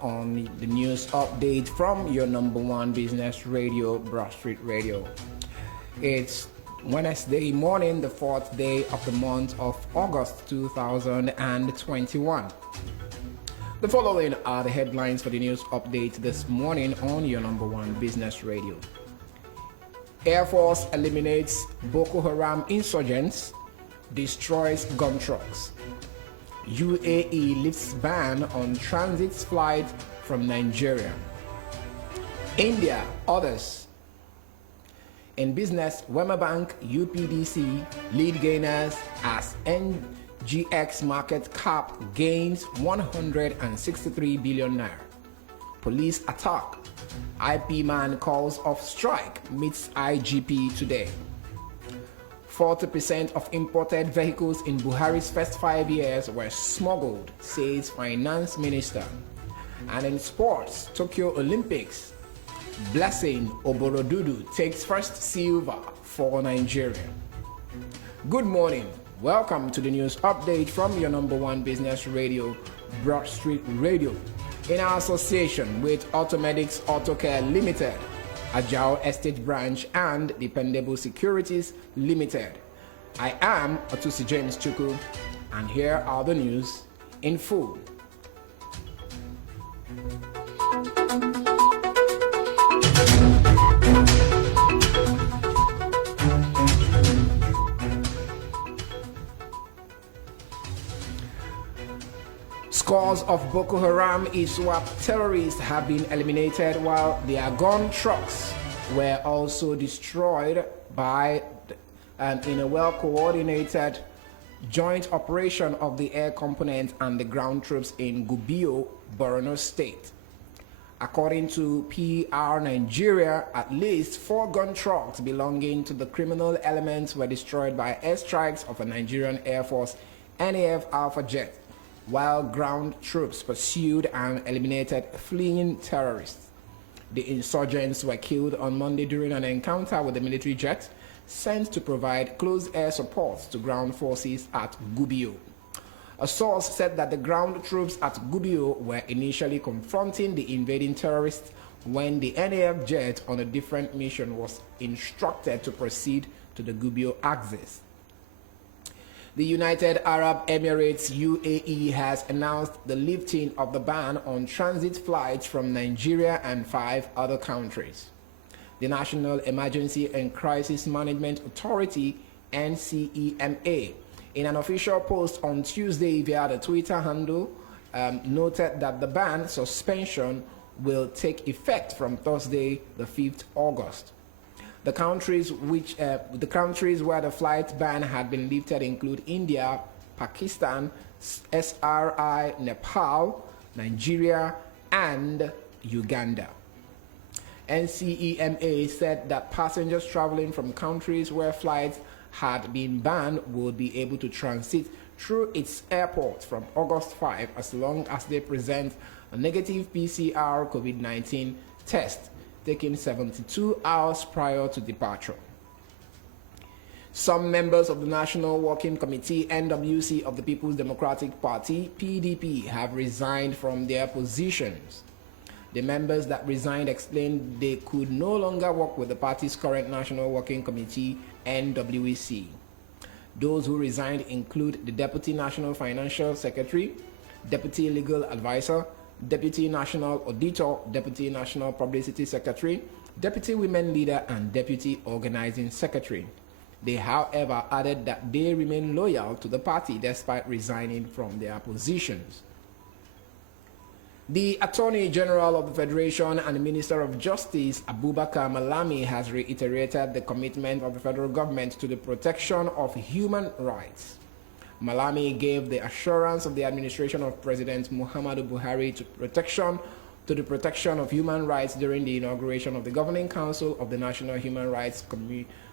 on the news update from your number one business radio, Broadstreet Radio. It's Wednesday morning, the 4th day of the month of August 2021. The following are the headlines for the news update this morning on your number one business radio. Air Force eliminates Boko Haram insurgents, destroys gun trucks. UAE lifts ban on transit flights from Nigeria. India, others. In business, Wema Bank, UPDC lead gainers as NGX market cap gains 163 billion naira. Police attack. IP man calls off strike meets IGP today. 40% of imported vehicles in Buhari's first 5 years were smuggled, says Finance Minister. And in sports, Tokyo Olympics, Blessing Oborodudu takes first silver for Nigeria. Good morning. Welcome to the news update from your number one business radio, Broadstreet Radio, in our association with Automedics Autocare Limited, Ajao Estate Branch, and Dependable Securities Limited. I am Atusi James Chuku, and here are the news in full. Scores of Boko Haram ISWAP terrorists have been eliminated, while their gun trucks were also destroyed in a well-coordinated joint operation of the air component and the ground troops in Gubio, Borno State. According to PR Nigeria, at least 4 gun trucks belonging to the criminal elements were destroyed by airstrikes of a Nigerian Air Force NAF Alpha jet, while ground troops pursued and eliminated fleeing terrorists. The insurgents were killed on Monday during an encounter with a military jet sent to provide close air support to ground forces at Gubio. A source said that the ground troops at Gubio were initially confronting the invading terrorists when the NAF jet on a different mission was instructed to proceed to the Gubio axis. The United Arab Emirates UAE has announced the lifting of the ban on transit flights from Nigeria and 5 other countries. The National Emergency and Crisis Management Authority (NCEMA), in an official post on Tuesday via the Twitter handle, noted that the ban suspension will take effect from Thursday, the 5th August. The countries where the flight ban had been lifted include India, Pakistan, SRI, Nepal, Nigeria, and Uganda. NCEMA said that passengers traveling from countries where flights had been banned would be able to transit through its airports from August 5 as long as they present a negative PCR COVID-19 test taken 72 hours prior to departure. Some members of the National Working Committee (NWC) of the People's Democratic Party (PDP) have resigned from their positions. The members that resigned explained they could no longer work with the party's current National Working Committee (NWC). Those who resigned include the Deputy National Financial Secretary, Deputy Legal Advisor, Deputy National Auditor, Deputy National Publicity Secretary, Deputy Women Leader, and Deputy Organizing Secretary. They, however, added that they remain loyal to the party despite resigning from their positions. The Attorney General of the Federation and Minister of Justice, Abubakar Malami, has reiterated the commitment of the federal government to the protection of human rights. Malami gave the assurance of the administration of President Muhammadu Buhari to the protection of human rights during the inauguration of the Governing Council of the National Human Rights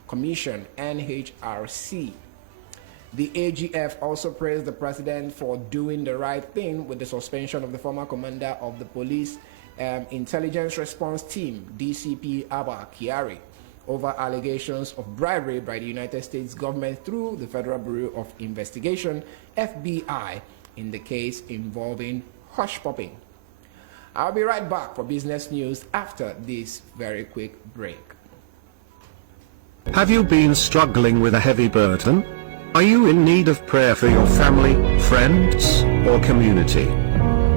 Commission, NHRC. The AGF also praised the president for doing the right thing with the suspension of the former commander of the Police Intelligence Response Team, DCP Abba Kyari, over allegations of bribery by the United States government through the Federal Bureau of Investigation, FBI, in the case involving hush popping. I'll be right back for business news after this very quick break. Have you been struggling with a heavy burden? Are you in need of prayer for your family, friends, or community?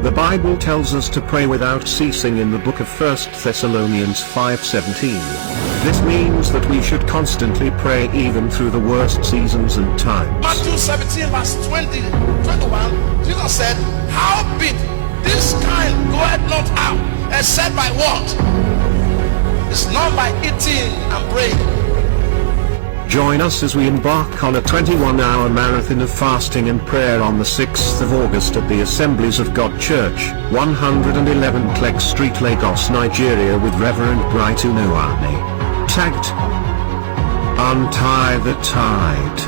The Bible tells us to pray without ceasing in the book of 1 Thessalonians 5:17. This means that we should constantly pray even through the worst seasons and times. Matthew 17 verse 21, Jesus said, howbeit this kind goeth not out, except by what? It's not by eating and praying. Join us as we embark on a 21-hour marathon of fasting and prayer on the 6th of August at the Assemblies of God Church, 111 Clegg Street, Lagos, Nigeria, with Reverend Bright Unuani. Tagged, Untie the Tide.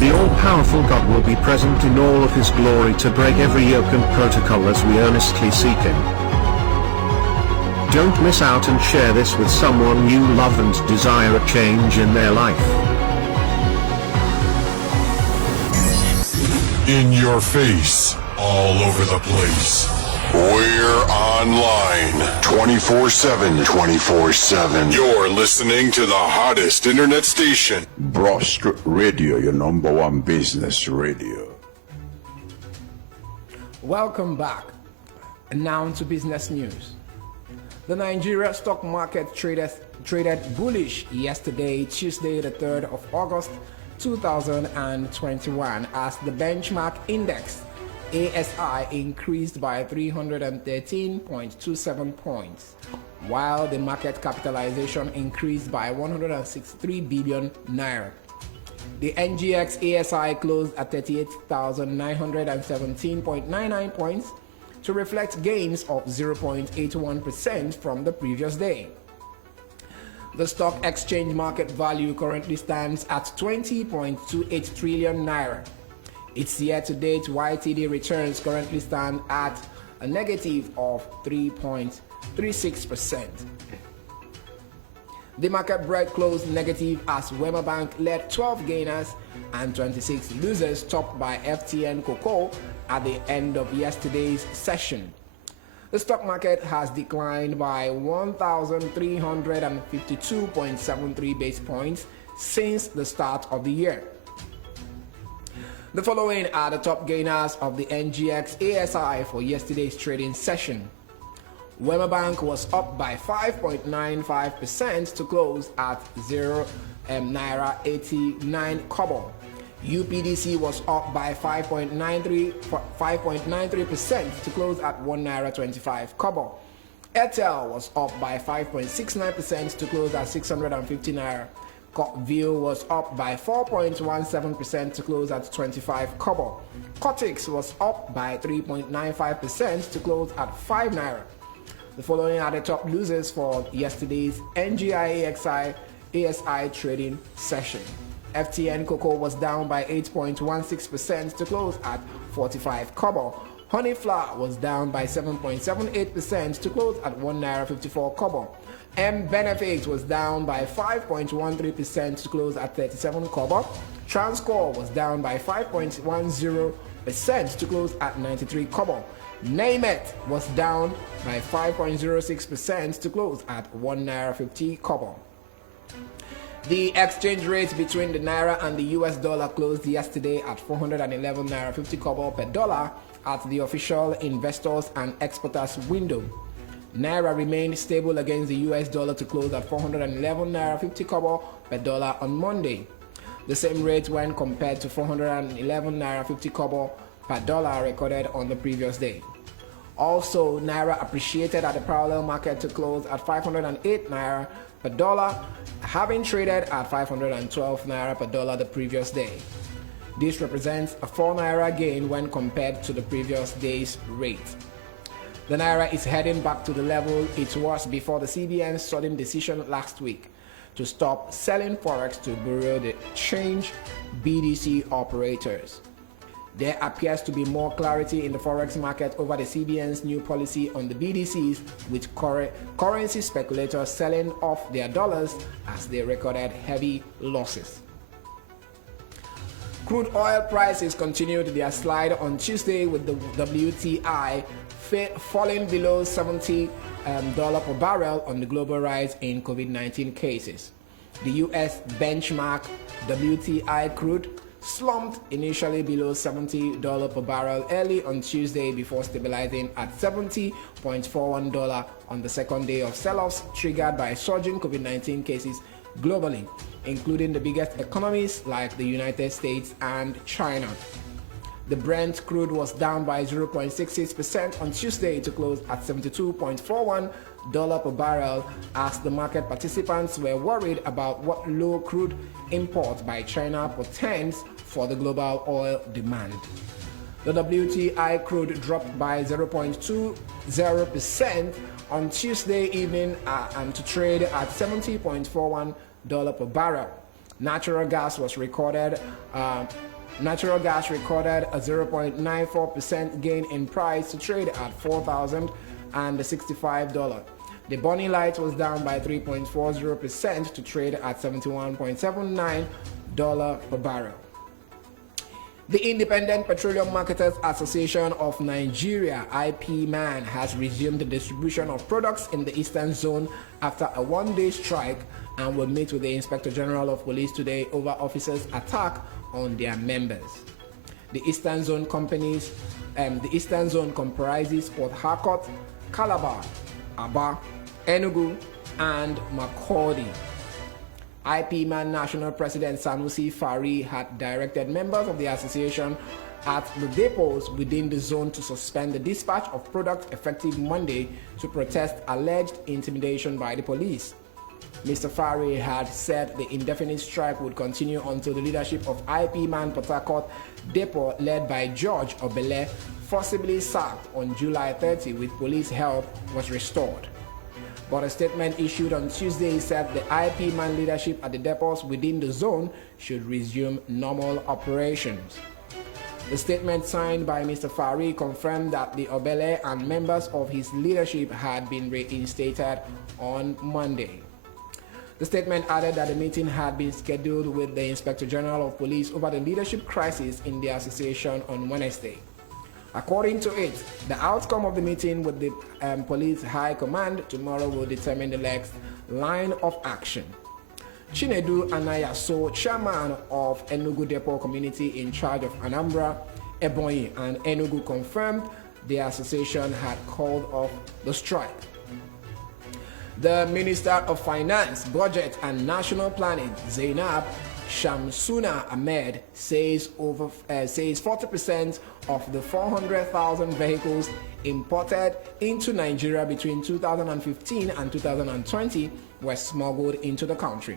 The all-powerful God will be present in all of His glory to break every yoke and protocol as we earnestly seek Him. Don't miss out and share this with someone you love and desire a change in their life. In your face, all over the place. We're online 24/7. 24/7. You're listening to the hottest internet station. Broadstreet Radio, your number one business radio. Welcome back. And now to business news. The Nigeria stock market traded bullish yesterday, Tuesday, the 3rd of August, 2021, as the benchmark index, ASI, increased by 313.27 points, while the market capitalization increased by 163 billion naira. The NGX ASI closed at 38,917.99 points, to reflect gains of 0.81% from the previous day. The stock exchange market value currently stands at 20.28 trillion naira. Its year-to-date YTD returns currently stand at a negative of 3.36%. The market break closed negative as Wema Bank led 12 gainers and 26 losers, topped by FTN Cocoa at the end of yesterday's session. The stock market has declined by 1,352.73 base points since the start of the year. The following are the top gainers of the NGX ASI for yesterday's trading session. Wema Bank was up by 5.95% to close at 0 naira 89 kobo. UPDC was up by 5.93% to close at 1 naira 25 kobo. Airtel was up by 5.69% to close at 650 naira. View was up by 4.17% to close at 25 kobo. Cotix was up by 3.95% to close at 5 naira. The following are the top losers for yesterday's NGI ASI trading session. FTN Cocoa was down by 8.16% to close at 45 kobo. Honey Flour was down by 7.78% to close at 1 naira 54 kobo. Benefit was down by 5.13% to close at 37 kobo. Transcore was down by 5.10% to close at 93 kobo. Name It was down by 5.06% to close at 1 naira 50 kobo. The exchange rate between the naira and the US dollar closed yesterday at 411 naira 50 kobo per dollar at the official investors and exporters window. Naira remained stable against the US dollar to close at 411 naira 50 kobo per dollar on Monday. The same rate when compared to 411 naira 50 kobo per dollar recorded on the previous day. Also, naira appreciated at the parallel market to close at 508 naira per dollar, having traded at 512 naira per dollar the previous day. This represents a 4 naira gain when compared to the previous day's rate. The naira is heading back to the level it was before the CBN's sudden decision last week to stop selling forex to bureau de change BDC operators. There appears to be more clarity in the forex market over the CBN's new policy on the BDCs, with currency speculators selling off their dollars as they recorded heavy losses. Crude oil prices continued their slide on Tuesday with the WTI falling below $70 per barrel on the global rise in COVID-19 cases. The U.S. benchmark WTI crude slumped initially below $70 per barrel early on Tuesday before stabilizing at $70.41 on the second day of sell-offs triggered by surging COVID-19 cases globally, including the biggest economies like the United States and China. The Brent crude was down by 0.66% on Tuesday to close at $72.41 per barrel as the market participants were worried about what low crude import by China portends for the global oil demand. The WTI crude dropped by 0.20% on Tuesday evening and to trade at $70.41 per barrel. Natural gas recorded a 0.94% gain in price to trade at $4,065. The Bonnie Light was down by 3.40% to trade at $71.79 per barrel. The Independent Petroleum Marketers Association of Nigeria, IPMAN, has resumed the distribution of products in the Eastern Zone after a one-day strike and will meet with the Inspector General of Police today over officers' attack on their members. The Eastern Zone comprises Port Harcourt, Calabar, Aba, Enugu, and Makurdi. IPMAN National President Sanusi Fari had directed members of the association at the depots within the zone to suspend the dispatch of products effective Monday to protest alleged intimidation by the police. Mr. Fari had said the indefinite strike would continue until the leadership of IPMAN Port Harcourt depot led by George Obele, forcibly sacked on July 30 with police help, was restored. But a statement issued on Tuesday said the IPMAN leadership at the depots within the zone should resume normal operations. The statement signed by Mr. Fari confirmed that the Obele and members of his leadership had been reinstated on Monday. The statement added that the meeting had been scheduled with the Inspector General of Police over the leadership crisis in the association on Wednesday. According to it, the outcome of the meeting with the Police High Command tomorrow will determine the next line of action. Chinedu Anayaso, chairman of Enugu Depot Community in charge of Anambra, Ebonyi, and Enugu, confirmed the association had called off the strike. The Minister of Finance, Budget and National Planning, Zainab Shamsuna Ahmed, says 40% of the 400,000 vehicles imported into Nigeria between 2015 and 2020 were smuggled into the country.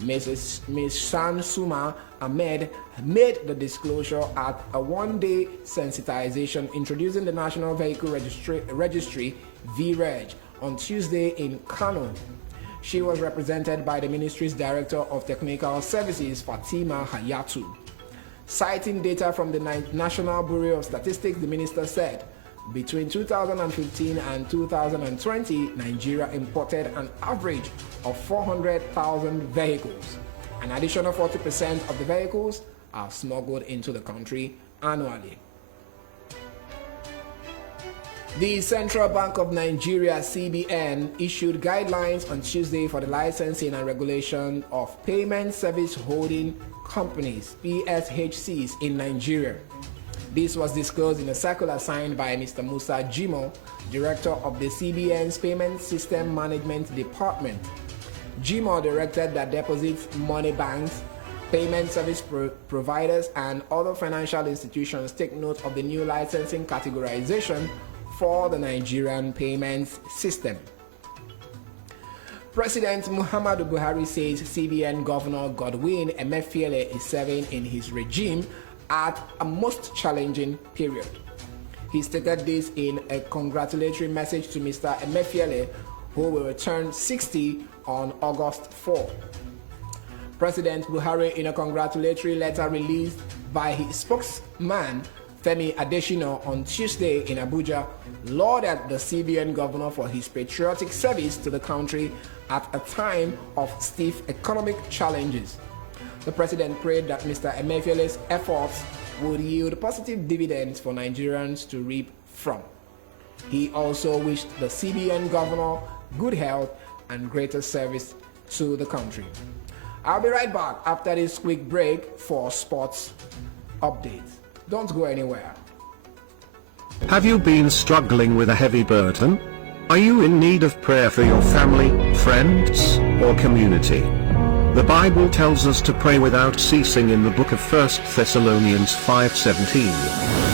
Ms. Shamsuna Ahmed made the disclosure at a one-day sensitization introducing the National Vehicle Registry VREG on Tuesday in Kano. She was represented by the ministry's Director of Technical Services, Fatima Hayatu. Citing data from the National Bureau of Statistics, the minister said, between 2015 and 2020, Nigeria imported an average of 400,000 vehicles. An additional 40% of the vehicles are smuggled into the country annually. The Central Bank of Nigeria, CBN, issued guidelines on Tuesday for the licensing and regulation of payment service holding companies, PSHCs, in Nigeria. This was disclosed in a circular signed by Mr. Musa Jimo, Director of the CBN's Payment System Management Department. Jimo directed that deposits, money banks, payment service providers, and other financial institutions take note of the new licensing categorization for the Nigerian payments system. President Muhammadu Buhari says CBN Governor Godwin Emefiele is serving in his regime at a most challenging period. He stated this in a congratulatory message to Mr. Emefiele, who will turn 60 on August 4. President Buhari, in a congratulatory letter released by his spokesman Femi Adesina on Tuesday in Abuja, lauded the CBN governor for his patriotic service to the country at a time of stiff economic challenges. The president prayed that Mr. Emefiele's efforts would yield positive dividends for Nigerians to reap from. He also wished the CBN governor good health and greater service to the country. I'll be right back after this quick break for sports updates. Don't go anywhere. Have you been struggling with a heavy burden? Are you in need of prayer for your family, friends, or community? The Bible tells us to pray without ceasing in the book of 1 Thessalonians 5:17.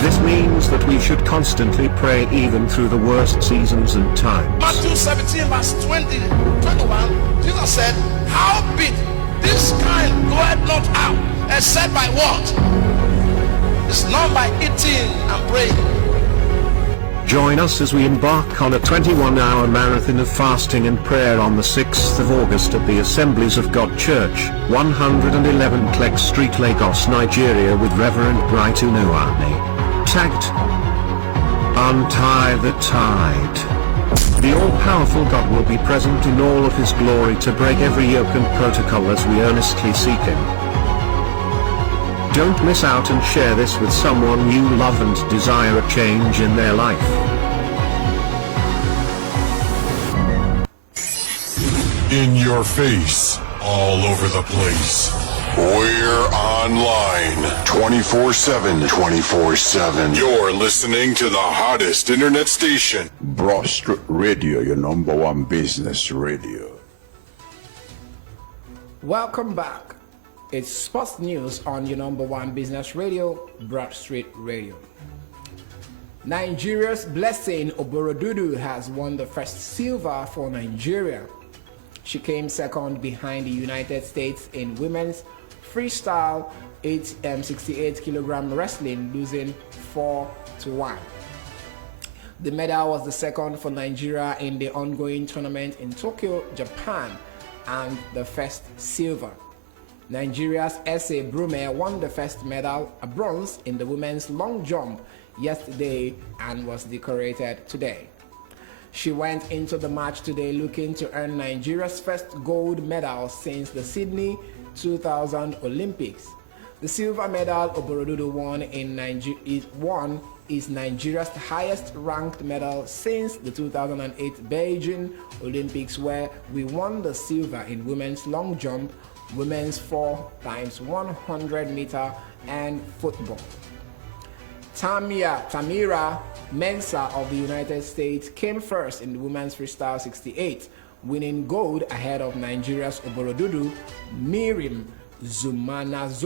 This means that we should constantly pray even through the worst seasons and times. Matthew 17 verse 20, 21, Jesus said, howbeit this kind goeth not out, except by what? It's not by eating and praying. Join us as we embark on a 21-hour marathon of fasting and prayer on the 6th of August at the Assemblies of God Church, 111 Clegg Street, Lagos, Nigeria, with Reverend Bright Unuani. Tagged, Untie the Tide. The all-powerful God will be present in all of his glory to break every yoke and protocol as we earnestly seek him. Don't miss out and share this with someone you love and desire a change in their life. In your face, all over the place. We're online 24/7. 24/7. You're listening to the hottest internet station. Broadstreet Radio, your number one business radio. Welcome back. It's sports news on your number one business radio, Broadstreet Radio. Nigeria's Blessing Oborodudu has won the first silver for Nigeria. She came second behind the United States in women's freestyle 68 kilogram wrestling, losing 4-1. The medal was the second for Nigeria in the ongoing tournament in Tokyo, Japan, and the first silver. Nigeria's Ese Brume won the first medal, a bronze, in the women's long jump yesterday and was decorated today. She went into the match today looking to earn Nigeria's first gold medal since the Sydney 2000 Olympics. The silver medal Oborodudu won is Nigeria's highest ranked medal since the 2008 Beijing Olympics, where we won the silver in women's long jump, women's 4x100 meter, and football. Tamira Mensah of the United States came first in the women's freestyle 68, winning gold ahead of Nigeria's Oborodudu. Miriam Zarova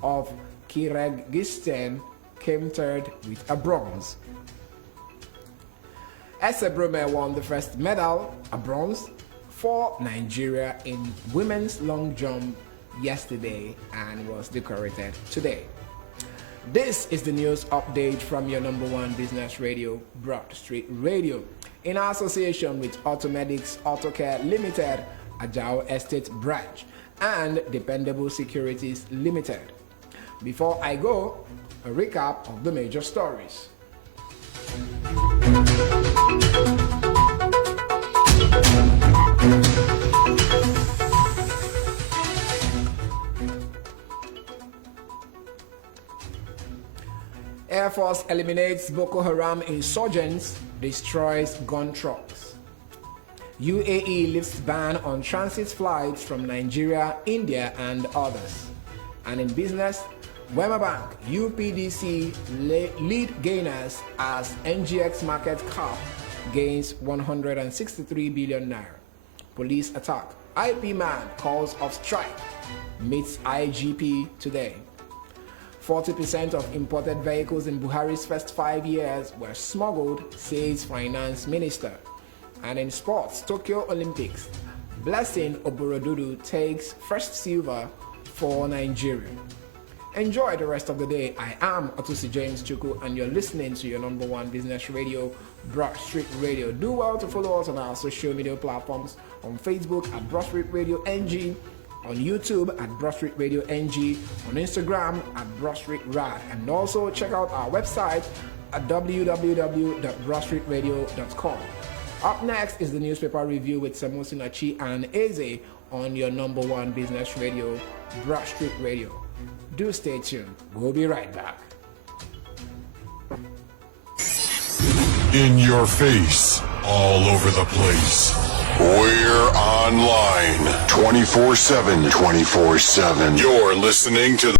of Kyrgyzstan came third with a bronze. Ese Brume won the first medal, a bronze, for Nigeria in women's long jump yesterday and was decorated today. This is the news update from your number one business radio, Broadstreet Radio, in association with Automedics Autocare Limited, Ajao Estate Branch, and Dependable Securities Limited. Before I go, a recap of the major stories. Air Force eliminates Boko Haram insurgents, destroys gun trucks. UAE lifts ban on transit flights from Nigeria, India, and others. And in business, Wema Bank, UPDC lead gainers as NGX market cap gains 163 billion naira. Police attack. IP man calls off strike. Meets IGP today. 40% of imported vehicles in Buhari's first 5 years were smuggled, says Finance Minister. And in sports, Tokyo Olympics, Blessing Oborodudu takes first silver for Nigeria. Enjoy the rest of the day. I am Otusi James Chuku, and you're listening to your number one business radio, Broadstreet Radio. Do well to follow us on our social media platforms, on Facebook at Broadstreet Radio NG, on YouTube at Broadstreet Radio NG, on Instagram at Broadstreet Rad, and also check out our website at www.broadstreetradio.com. Up next is the newspaper review with Samusi Nachi and Eze on your number one business radio, Broadstreet Radio. Do stay tuned. We'll be right back. In your face, all over the place. We're online 24/7. 24/7. You're listening to